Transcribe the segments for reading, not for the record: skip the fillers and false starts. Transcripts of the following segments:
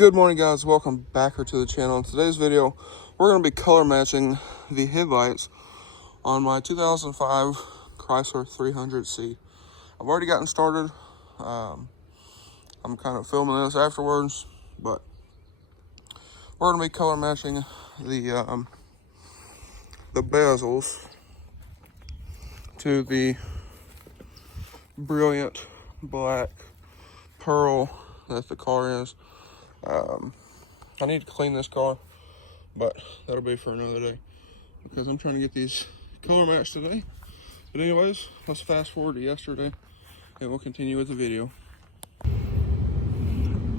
Good morning, guys. Welcome back to the channel. In today's video, we're going to be color matching the headlights on my 2005 Chrysler 300C. I've already gotten started. I'm kind of filming this afterwards, but we're going to be color matching the bezels to the brilliant black pearl that the car is. I need to clean this car, but that'll be for another day because I'm trying to get these color matched today. But anyways, let's fast forward to yesterday and we'll continue with the video.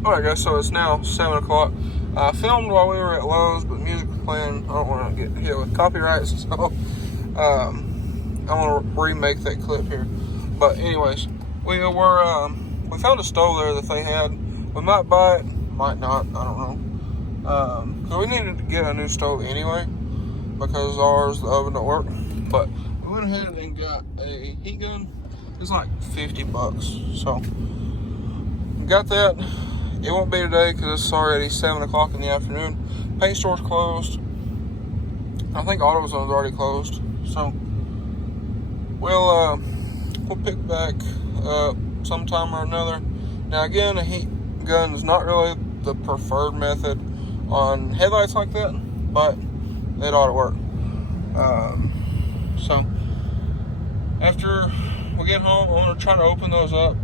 Alright guys, so it's now 7 o'clock. I filmed while we were at Lowe's, but music was playing. I don't want to get hit with copyrights, so I want to remake that clip here. But anyways, we found a stove there that they had. We might buy it, might not, I don't know. So we needed to get a new stove anyway because ours, the oven don't work. But we went ahead and got a heat gun. It's like 50 bucks. So got that. It won't be today because it's already 7 o'clock in the afternoon. Paint store's closed. I think AutoZone's already closed. So we'll pick back up sometime or another. Now again, a heat gun is not really the preferred method on headlights like that, but it ought to work. So after we get home, I'm gonna try to open those up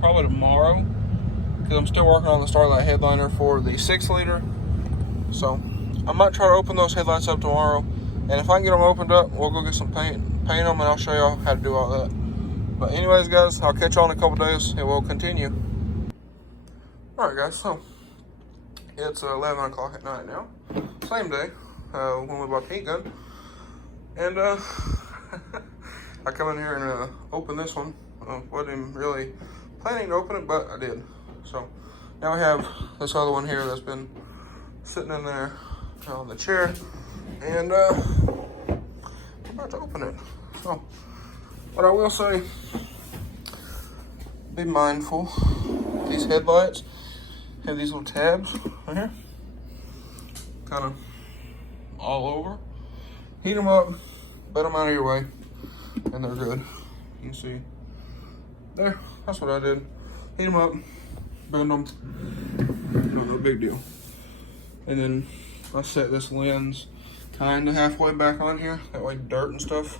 probably tomorrow because I'm still working on the Starlight headliner for the 6-liter. So I might try to open those headlights up tomorrow, and if I can get them opened up, we'll go get some paint them, and I'll show y'all how to do all that. But anyways, guys, I'll catch y'all in a couple days and we'll continue. Alright guys, so it's 11 o'clock at night now. Same day when we bought the heat gun. And I come in here and open this one. Wasn't really planning to open it, but I did. So now we have this other one here that's been sitting in there on the chair. And I'm about to open it. So what I will say, be mindful. These headlights have these little tabs right here, kind of all over. Heat them up, bet them out of your way, and they're good. You can see there, that's what I did. Heat them up, bend them, no big deal. And then I set this lens kind of halfway back on here, that way dirt and stuff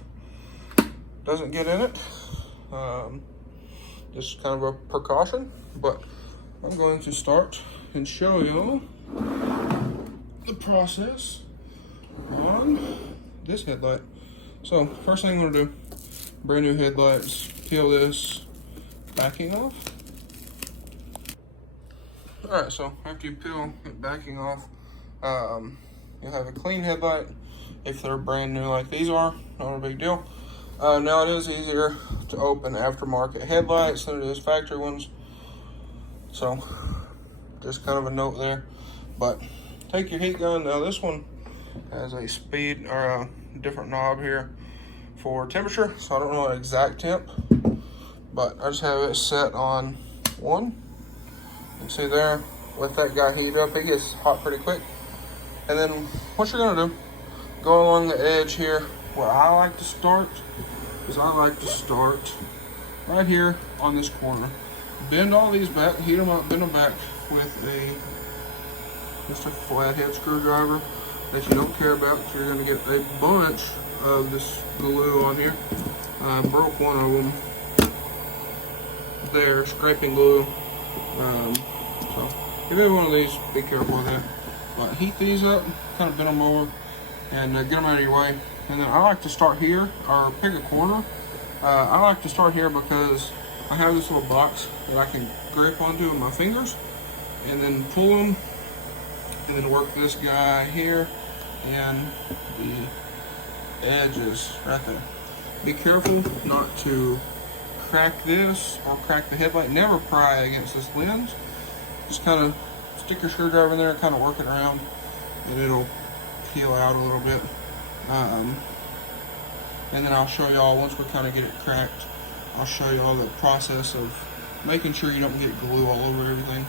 doesn't get in it. Just kind of a precaution, but I'm going to start and show you the process on this headlight. So first thing I'm going to do, brand new headlights, peel this backing off. Alright, so after you peel it backing off, you'll have a clean headlight if they're brand new like these are, not a big deal. Now it is easier to open aftermarket headlights than it is factory ones. So just kind of a note there. But take your heat gun. Now this one has a speed or a different knob here for temperature. So I don't know an exact temp, but I just have it set on 1. You can see there, let that guy heat up. It gets hot pretty quick. And then what you're gonna do, go along the edge here. Where I like to start is I like to start right here on this corner. Bend all these back, heat them up, bend them back with just a flathead screwdriver that you don't care about. So you're gonna get a bunch of this glue on here. I broke one of them there, scraping glue. So if you have one of these, be careful with that. But heat these up, kind of bend them over, and get them out of your way. And then I like to start here, or pick a corner. I like to start here because I have this little box that I can grip onto with my fingers and then pull them and then work this guy here and the edges right there. Be careful not to crack this or crack the headlight. Never pry against this lens. Just kind of stick your screwdriver in there and kind of work it around and it'll peel out a little bit. And then I'll show y'all, once we kind of get it cracked, I'll show y'all the process of making sure you don't get glue all over everything.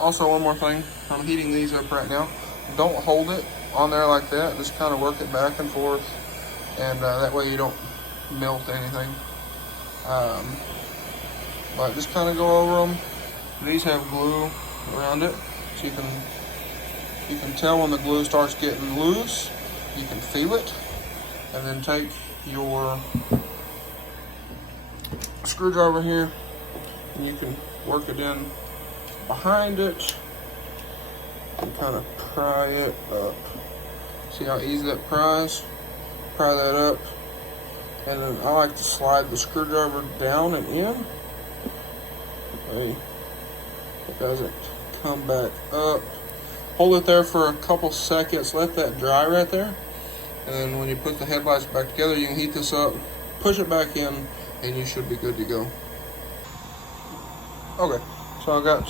Also, one more thing, I'm heating these up right now. Don't hold it on there like that. Just kind of work it back and forth, and that way you don't melt anything. But just kind of go over them. These have glue around it, so you can tell when the glue starts getting loose. You can feel it, and then take your screwdriver here, and you can work it in behind it and kind of pry it up. See how easy that pries? Pry that up, and then I like to slide the screwdriver down and in. Okay. It doesn't come back up. Hold it there for a couple seconds, let that dry right there, and then when you put the headlights back together, you can heat this up, push it back in, and you should be good to go. Okay, so I got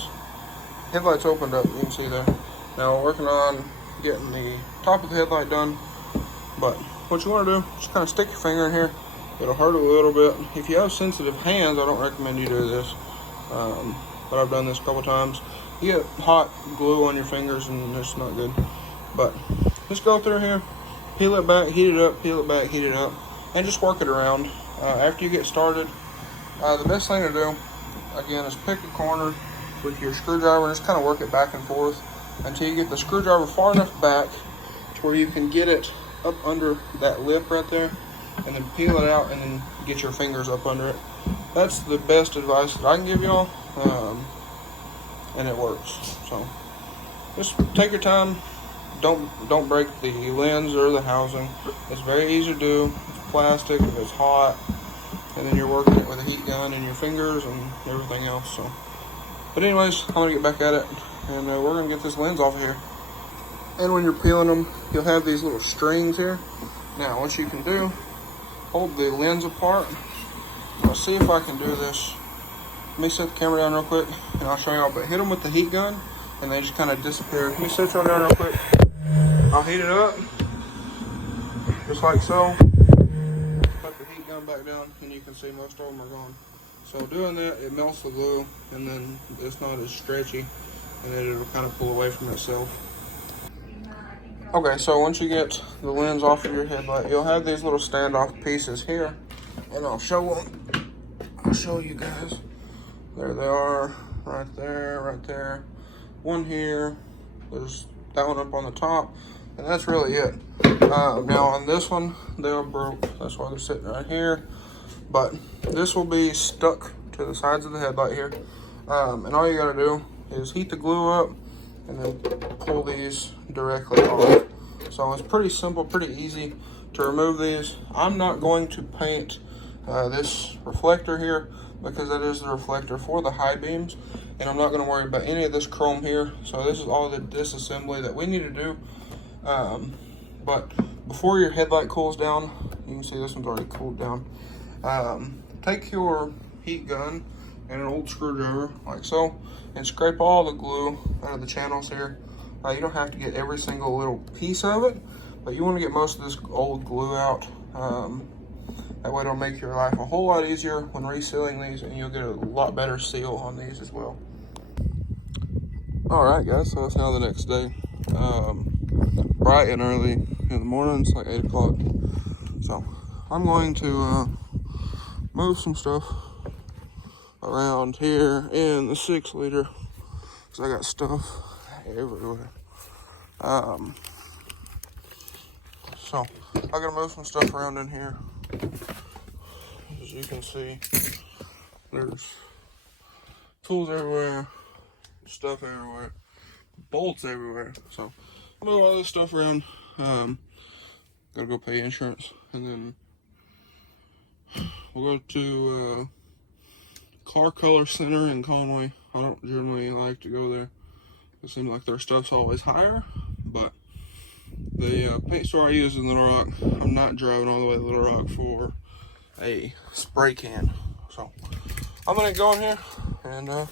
headlights opened up, you can see there. Now we're working on getting the top of the headlight done, but what you want to do, just kind of stick your finger in here. It'll hurt a little bit. If you have sensitive hands, I don't recommend you do this, but I've done this a couple times. You get hot glue on your fingers and it's not good. But just go through here, peel it back, heat it up, peel it back, heat it up, and just work it around. After you get started, the best thing to do, again, is pick a corner with your screwdriver and just kind of work it back and forth until you get the screwdriver far enough back to where you can get it up under that lip right there, and then peel it out and then get your fingers up under it. That's the best advice that I can give y'all, and it works. So just take your time. Don't break the lens or the housing. It's very easy to do. It's plastic, if it's hot, and then you're working it with a heat gun in your fingers and everything else. So, but anyways, I'm gonna get back at it, and we're gonna get this lens off of here. And when you're peeling them, you'll have these little strings here. Now, what you can do, hold the lens apart. I'll see if I can do this. Let me set the camera down real quick, and I'll show y'all. But hit them with the heat gun, and they just kind of disappear. Let me set y'all down real quick. I'll heat it up, just like so. Put the heat gun back down, and you can see most of them are gone. So doing that, it melts the glue, and then it's not as stretchy, and then it'll kind of pull away from itself. Okay, so once you get the lens off of your headlight, you'll have these little standoff pieces here, and I'll show you guys. There they are, right there. One here, there's that one up on the top, and that's really it. Now on this one, they are broke, that's why they're sitting right here. But this will be stuck to the sides of the headlight here. And all you gotta do is heat the glue up and then pull these directly off. So it's pretty simple, pretty easy to remove these. I'm not going to paint this reflector here because that is the reflector for the high beams, and I'm not going to worry about any of this chrome here. So this is all the disassembly that we need to do. But before your headlight cools down, you can see this one's already cooled down. Take your heat gun and an old screwdriver like so, and scrape all the glue out of the channels here. You don't have to get every single little piece of it, but you want to get most of this old glue out. That way it'll make your life a whole lot easier when resealing these, and you'll get a lot better seal on these as well. Alright guys, so it's now the next day. Bright and early in the morning, it's like 8 o'clock. So I'm going to move some stuff around here in the 6 liter, because I got stuff everywhere. So I gotta move some stuff around in here. As you can see, there's tools everywhere, stuff everywhere, bolts everywhere. So move all this stuff around. Gotta go pay insurance, and then we'll go to Car Color Center in Conway. I don't generally like to go there. It seems like their stuff's always higher, but the paint store I use in Little Rock, I'm not driving all the way to Little Rock for a spray can. So I'm gonna go in here, and I'll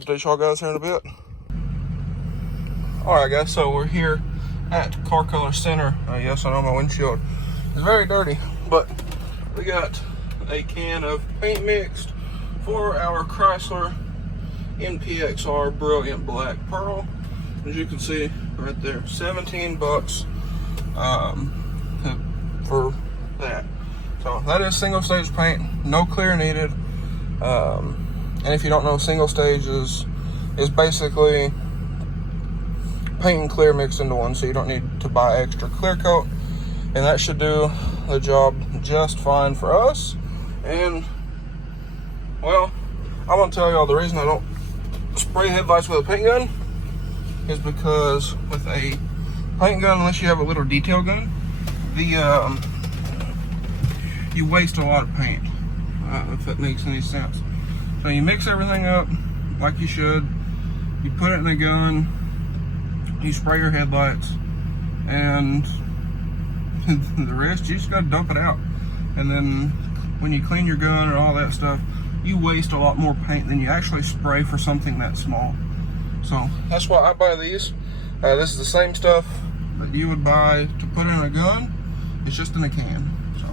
update y'all guys here in a bit. Alright guys, so we're here at Car Color Center. Yes, I know my windshield is very dirty, but we got a can of paint mixed for our Chrysler NPXR Brilliant Black Pearl. As you can see right there, 17 bucks for that. So that is single stage paint, no clear needed. And if you don't know, single stage is basically paint and clear mixed into one, so you don't need to buy extra clear coat, and that should do the job just fine for us. And well, I'm gonna tell y'all the reason I don't spray headlights with a paint gun is because with a paint gun, unless you have a little detail gun, you waste a lot of paint, if that makes any sense. So you mix everything up like you should, you put it in a gun, you spray your headlights, and the rest you just gotta dump it out. And then when you clean your gun and all that stuff, you waste a lot more paint than you actually spray for something that small. So that's why I buy these. This is the same stuff that you would buy to put in a gun, it's just in a can. So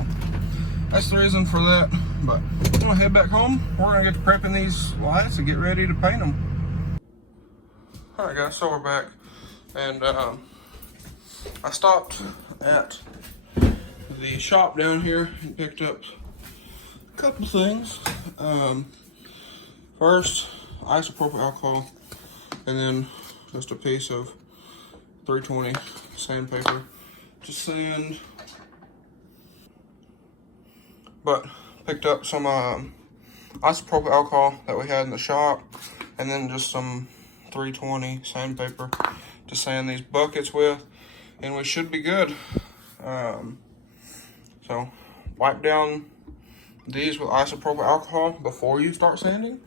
that's the reason for that. But I'm gonna head back home. We're gonna get to prepping these lights and get ready to paint them. All right, guys, so we're back. And I stopped at the shop down here and picked up a couple things. First, isopropyl alcohol, and then just a piece of 320 sandpaper to sand. But picked up some isopropyl alcohol that we had in the shop, and then just some 320 sandpaper to sand these buckets with, and we should be good. So wipe down these with isopropyl alcohol before you start sanding,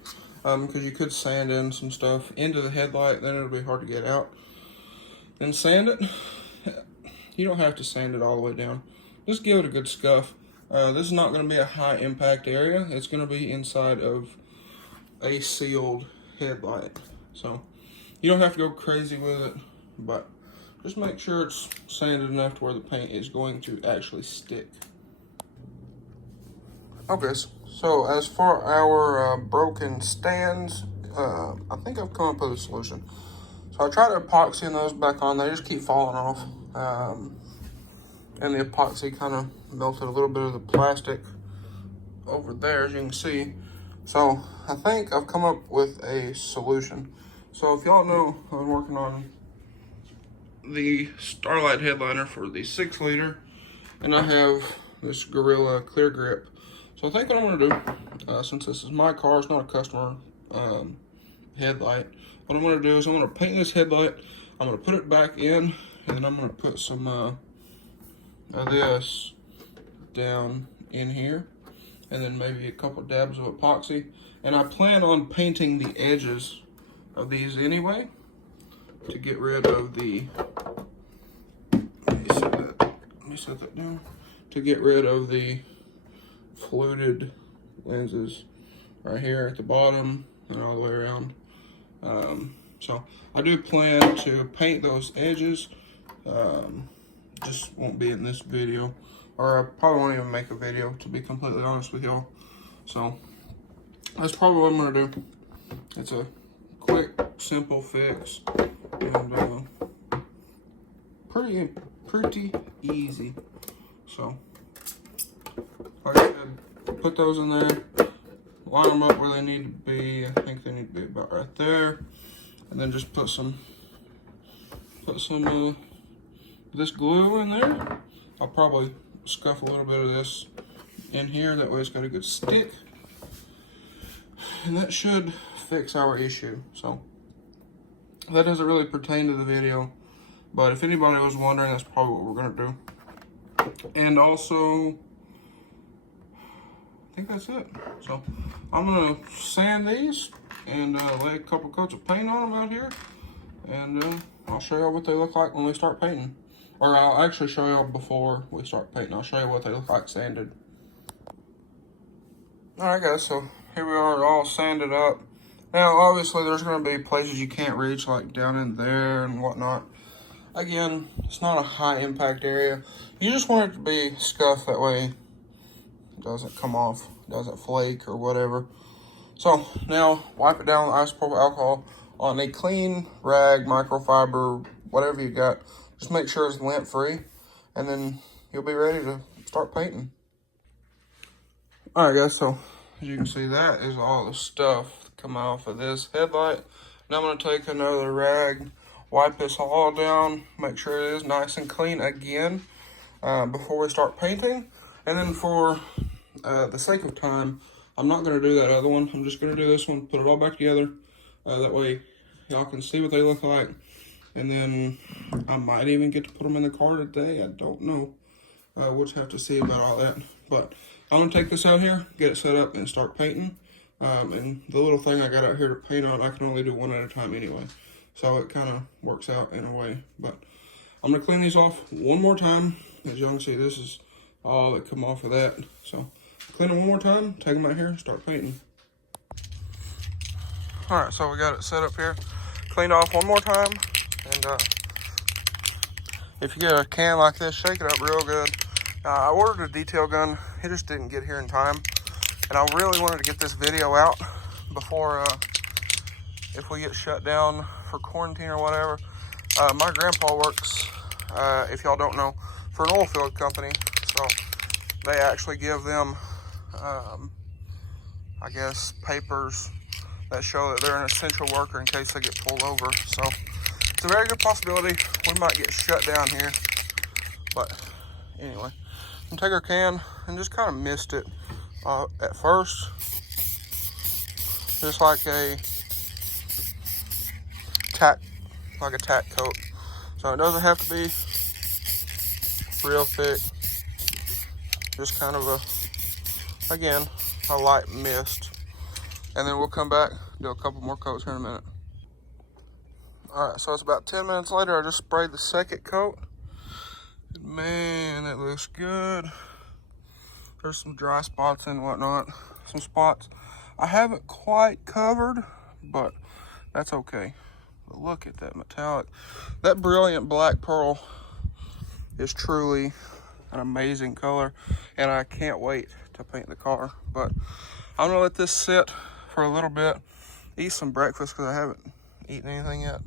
because you could sand in some stuff into the headlight, then it'll be hard to get out. Then sand it. You don't have to sand it all the way down, just give it a good scuff. This is not going to be a high impact area. It's going to be inside of a sealed headlight, so you don't have to go crazy with it, but just make sure it's sanded enough to where the paint is going to actually stick. Okay, so as for our broken stands, I think I've come up with a solution. So I tried epoxying those back on, they just keep falling off. And the epoxy kind of melted a little bit of the plastic over there, as you can see. So I think I've come up with a solution. So if y'all know, I'm working on the Starlight headliner for the 6 liter, and I have this Gorilla Clear Grip. So I think what I'm gonna do, since this is my car, it's not a customer headlight, what I'm gonna do is I'm gonna paint this headlight, I'm gonna put it back in, and then I'm gonna put some of this down in here, and then maybe a couple dabs of epoxy. And I plan on painting the edges of these anyway to get rid of the, let me set that down, to get rid of the fluted lenses right here at the bottom and all the way around. So I do plan to paint those edges. Just won't be in this video, or I probably won't even make a video, to be completely honest with y'all. So that's probably what I'm gonna do. It's a quick, simple fix, and pretty easy. So like I said, put those in there, line them up where they need to be. I think they need to be about right there, and then just put some this glue in there. I'll probably scuff a little bit of this in here, that way it's got a good stick, and that should fix our issue. So that doesn't really pertain to the video, but if anybody was wondering, that's probably what we're gonna do. And also, I think that's it. So I'm gonna sand these and lay a couple coats of paint on them out here, and I'll show y'all what they look like when we start painting. Or I'll actually show y'all before we start painting. I'll show you what they look like sanded. Alright guys, so here we are all sanded up. Now obviously there's going to be places you can't reach, like down in there and whatnot. Again, it's not a high impact area. You just want it to be scuffed, that way it doesn't come off, doesn't flake or whatever. So now wipe it down with isopropyl alcohol on a clean rag, microfiber, whatever you got. Just make sure it's lint free, and then you'll be ready to start painting. All right, guys, so as you can see, that is all the stuff coming off of this headlight. Now I'm gonna take another rag, wipe this all down, make sure it is nice and clean again before we start painting. And then for the sake of time, I'm not gonna do that other one. I'm just gonna do this one, put it all back together. That way y'all can see what they look like. And then I might even get to put them in the car today. I don't know. We'll just have to see about all that. But I'm gonna take this out here, get it set up, and start painting. And the little thing I got out here to paint on, I can only do one at a time anyway. So it kind of works out in a way. But I'm gonna clean these off one more time. As you can see, this is all that come off of that. So clean them one more time, take them out here, and start painting. All right, so we got it set up here, cleaned off one more time. And if you get a can like this, shake it up real good. I ordered a detail gun. It just didn't get here in time. And I really wanted to get this video out before, if we get shut down for quarantine or whatever. My grandpa works, if y'all don't know, for an oil field company. So they actually give them, I guess, papers that show that they're an essential worker in case they get pulled over. So it's a very good possibility we might get shut down here. But anyway, I'm gonna take our can and just kind of mist it at first, just like a tack coat. So it doesn't have to be real thick, just kind of again, a light mist. And then we'll come back, do a couple more coats here in a minute. All right, so it's about 10 minutes later. I just sprayed the second coat. Man, it looks good. There's some dry spots and whatnot. Some spots I haven't quite covered, but that's okay. But look at that metallic. That brilliant black pearl is truly an amazing color, and I can't wait to paint the car. But I'm gonna let this sit for a little bit, eat some breakfast because I haven't eaten anything yet,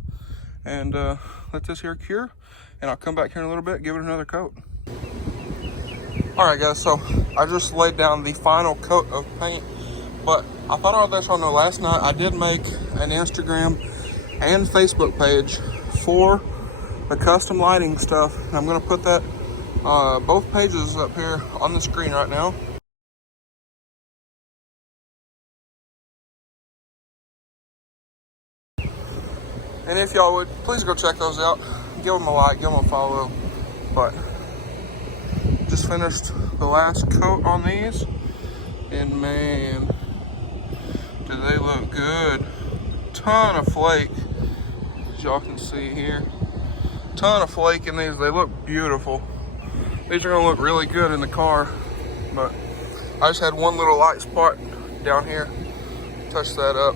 and let this here cure, and I'll come back here in a little bit, give it another coat. All right, guys, so I just laid down the final coat of paint, but I thought I would let y'all know last night I did make an Instagram and Facebook page for the custom lighting stuff, and I'm gonna put that both pages up here on the screen right now. And if y'all would, please go check those out. Give them a like, give them a follow. But just finished the last coat on these, and man, do they look good. Ton of flake, as y'all can see here. Ton of flake in these. They look beautiful. These are gonna look really good in the car. But I just had one little light spot down here. Touch that up.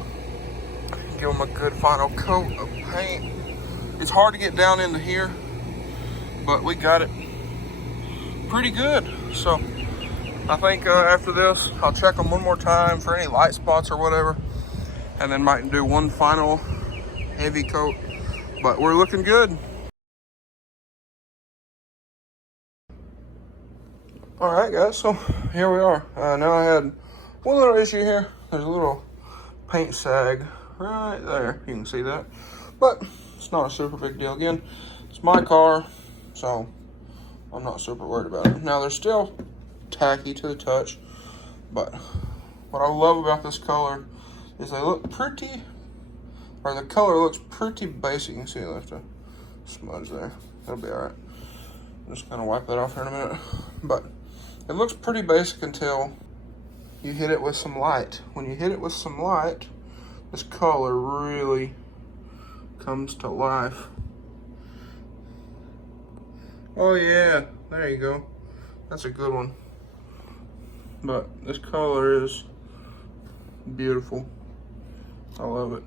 Give them a good final coat of paint. It's hard to get down into here, but we got it pretty good. So I think after this, I'll check them one more time for any light spots or whatever, and then might do one final heavy coat. But we're looking good. All right, guys, so here we are. Now I had one little issue here. There's a little paint sag right there. You can see that, but it's not a super big deal. Again, it's my car, so I'm not super worried about it. Now, they're still tacky to the touch, but what I love about this color is they look pretty, or the color looks pretty basic. You can see left a smudge there. That'll be all right. Just kind of wipe that off here in a minute. But it looks pretty basic until you hit it with some light. When you hit it with some light, this color really comes to life. Oh yeah, there you go. That's a good one. But this color is beautiful. I love it.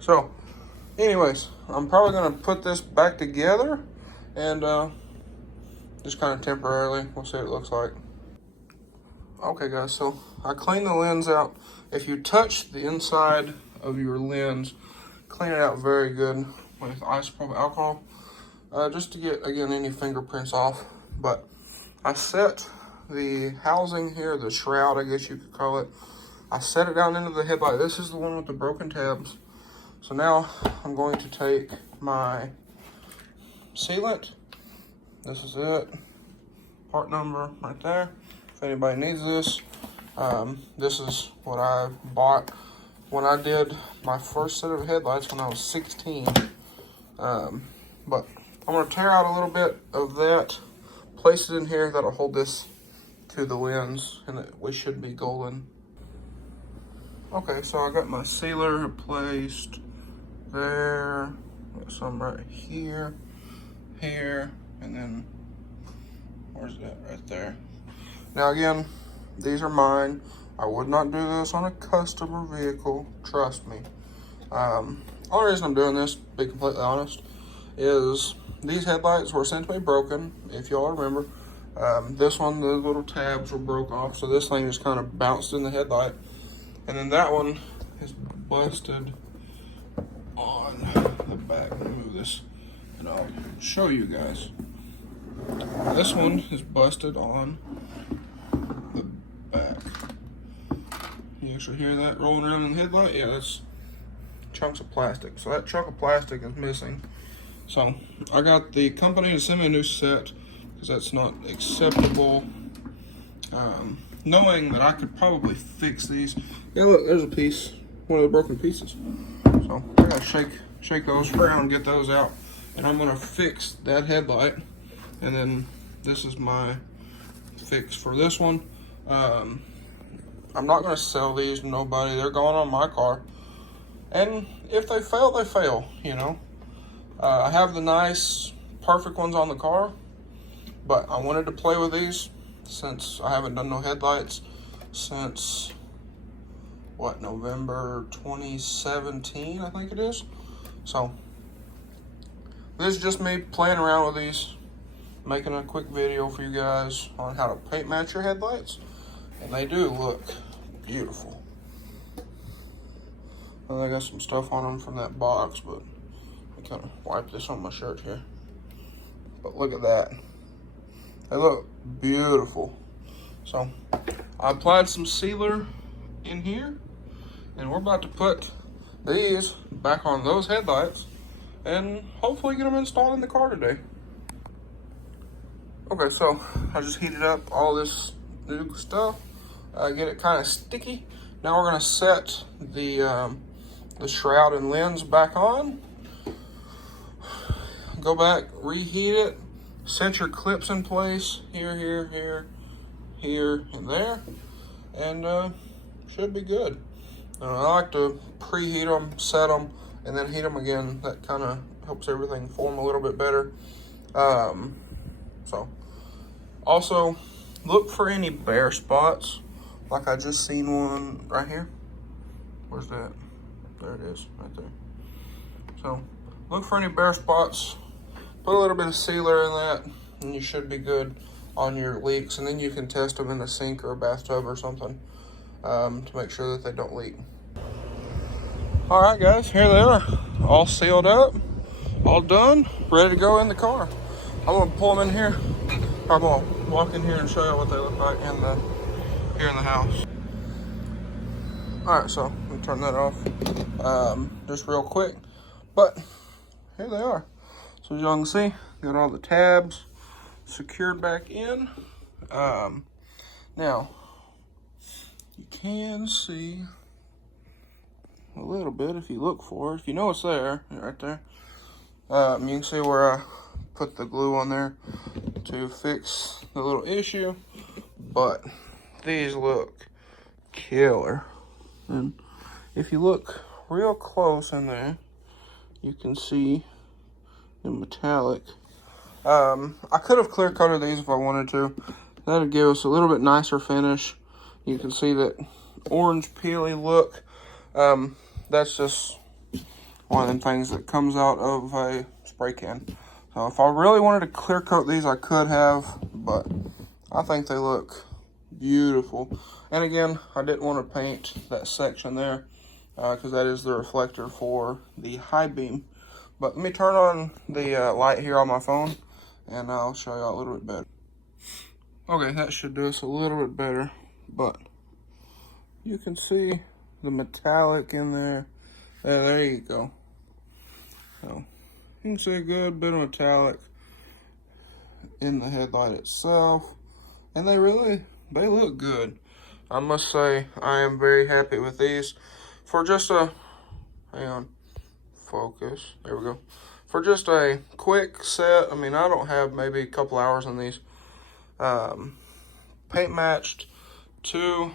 So anyways, I'm probably gonna put this back together and just kind of temporarily, we'll see what it looks like. Okay guys, so I cleaned the lens out. If you touch the inside of your lens, clean it out very good with isopropyl alcohol, just to get, again, any fingerprints off. But I set the housing here, the shroud, I guess you could call it, I set it down into the headlight. This is the one with the broken tabs. So now I'm going to take my sealant. This is it. Part number right there. If anybody needs this. This is what I bought when I did my first set of headlights when I was 16. But I'm going to tear out a little bit of that, place it in here. That'll hold this to the lens, and we should be golden. Okay, so I got my sealer placed there. Got some right here, here, and then where's that? Right there. Now again, these are mine. I would not do this on a customer vehicle, trust me. Only reason I'm doing this, to be completely honest, is these headlights were sent to me broken, if y'all remember. This one, the little tabs were broke off, so this thing just kind of bounced in the headlight. And then that one is busted on the back. Let me move this and I'll show you guys. This one is busted on the back. You actually hear that rolling around in the headlight? Yeah, that's chunks of plastic. So that chunk of plastic is missing. So I got the company to send me a new set because that's not acceptable. Knowing that I could probably fix these. Yeah, look, there's a piece, one of the broken pieces. So I gotta shake those around, get those out, and I'm gonna fix that headlight. And then this is my fix for this one. I'm not gonna sell these to nobody. They're going on my car. And if they fail, they fail, you know. I have the nice, perfect ones on the car, but I wanted to play with these since I haven't done no headlights since, what, November 2017, I think it is. So, this is just me playing around with these, making a quick video for you guys on how to paint match your headlights. And they do look beautiful. Well, I got some stuff on them from that box, but I kind of wipe this on my shirt here. But look at that. They look beautiful. So I applied some sealer in here, and we're about to put these back on those headlights and hopefully get them installed in the car today. Okay, so I just heated up all this new stuff, get it kind of sticky. Now we're gonna set the shroud and lens back on. Go back, reheat it, set your clips in place here, here, here, here, and there, and should be good. I like to preheat them, set them, and then heat them again. That kind of helps everything form a little bit better. So, also look for any bare spots. Like I just seen one right here. Where's that? There it is, right there. So, look for any bare spots. Put a little bit of sealer in that, and you should be good on your leaks. And then you can test them in a sink or a bathtub or something to make sure that they don't leak. All right, guys, here they are, all sealed up, all done, ready to go in the car. I'm gonna pull them in here. I'm gonna walk in here and show you what they look like here in the house. All right, so I'm gonna turn that off just real quick, but here they are. So as y'all can see, got all the tabs secured back in. Now, you can see a little bit if you look for it. If you know it's there, right there. You can see where I put the glue on there to fix the little issue. But these look killer. And if you look real close in there, you can see the metallic. I could have clear coated these if I wanted to. That'd give us a little bit nicer finish. You can see that orange peely look. That's just one of them things that comes out of a spray can. So if I really wanted to clear coat these, I could have, but I think they look beautiful. And again, I didn't want to paint that section there because that is the reflector for the high beam. But let me turn on the light here on my phone and I'll show you a little bit better. Okay, that should do us a little bit better, but you can see the metallic in there. There you go. So you can see a good bit of metallic in the headlight itself, and they look good. I must say I am very happy with these for just a, hang on, focus, there we go. For just a quick set, I mean, I don't have maybe a couple hours on these. Paint matched to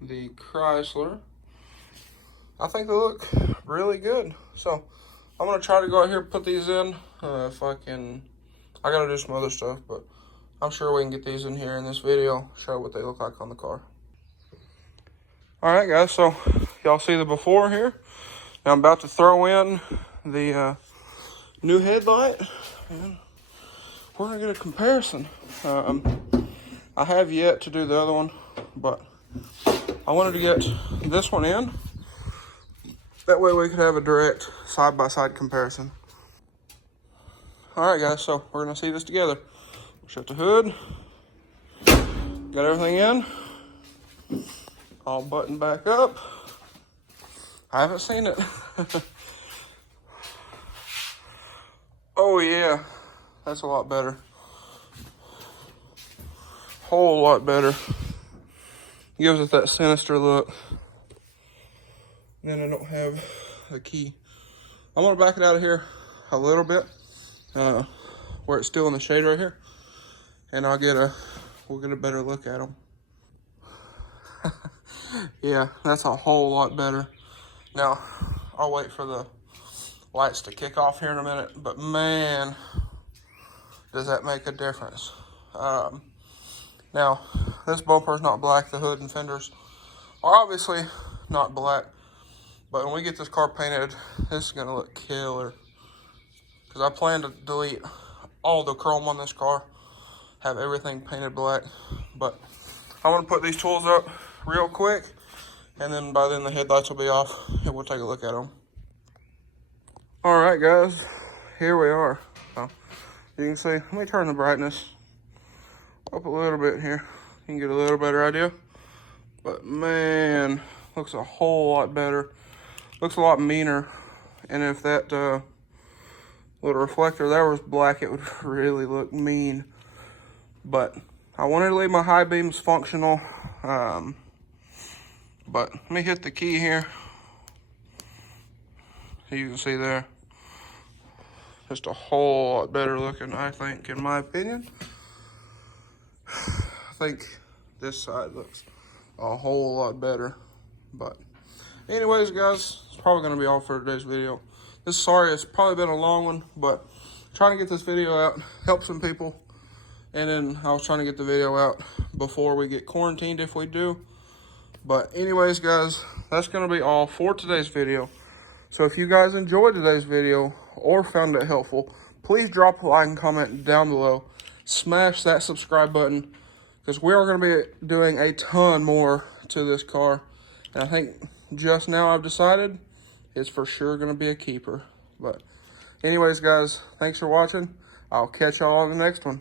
the Chrysler. I think they look really good. So I'm gonna try to go out here and put these in if I can. I gotta do some other stuff, but I'm sure we can get these in here in this video, show what they look like on the car. All right, guys, so y'all see the before here. Now I'm about to throw in the new headlight, and we're gonna get a comparison. I have yet to do the other one, but I wanted to get this one in. That way we could have a direct side-by-side comparison. All right, guys, so we're gonna see this together. Shut the hood. Got everything in. All buttoned back up. I haven't seen it. Oh yeah, that's a lot better. Whole lot better. Gives it that sinister look. And then I don't have the key. I'm gonna back it out of here a little bit, where it's still in the shade right here, and we'll get a better look at them. Yeah, that's a whole lot better. Now, I'll wait for the lights to kick off here in a minute, but man, does that make a difference. Now, this bumper's not black. The hood and fenders are obviously not black, but when we get this car painted, this is gonna look killer. Because I plan to delete all the chrome on this car, have everything painted black. But I want to put these tools up real quick, and then by then the headlights will be off, and we'll take a look at them. All right, guys, here we are. So you can see, let me turn the brightness up a little bit here. You can get a little better idea. But man, looks a whole lot better. Looks a lot meaner. And if that little reflector there was black, it would really look mean. But I wanted to leave my high beams functional. But let me hit the key here. You can see there. Just a whole lot better looking, I think, in my opinion. I think this side looks a whole lot better. But anyways, guys, it's probably going to be all for today's video. Sorry, it's probably been a long one, but trying to get this video out, help some people. And then I was trying to get the video out before we get quarantined, if we do. But anyways, guys, that's going to be all for today's video. So if you guys enjoyed today's video or found it helpful, please drop a like and comment down below. Smash that subscribe button, because we are going to be doing a ton more to this car. And I think just now I've decided it's for sure going to be a keeper. But anyways, guys, thanks for watching. I'll catch y'all on the next one.